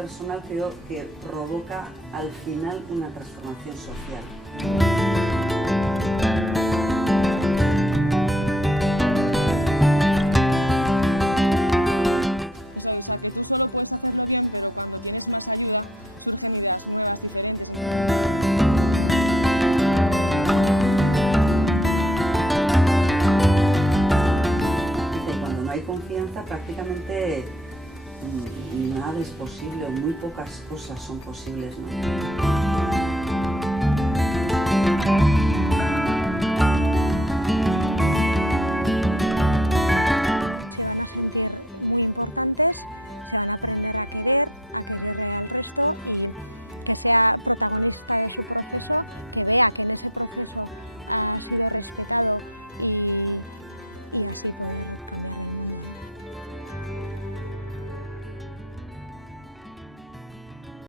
personal creo que provoca al final una transformación social. Cuando no hay confianza, prácticamente nada es posible, o muy pocas cosas son posibles, ¿no?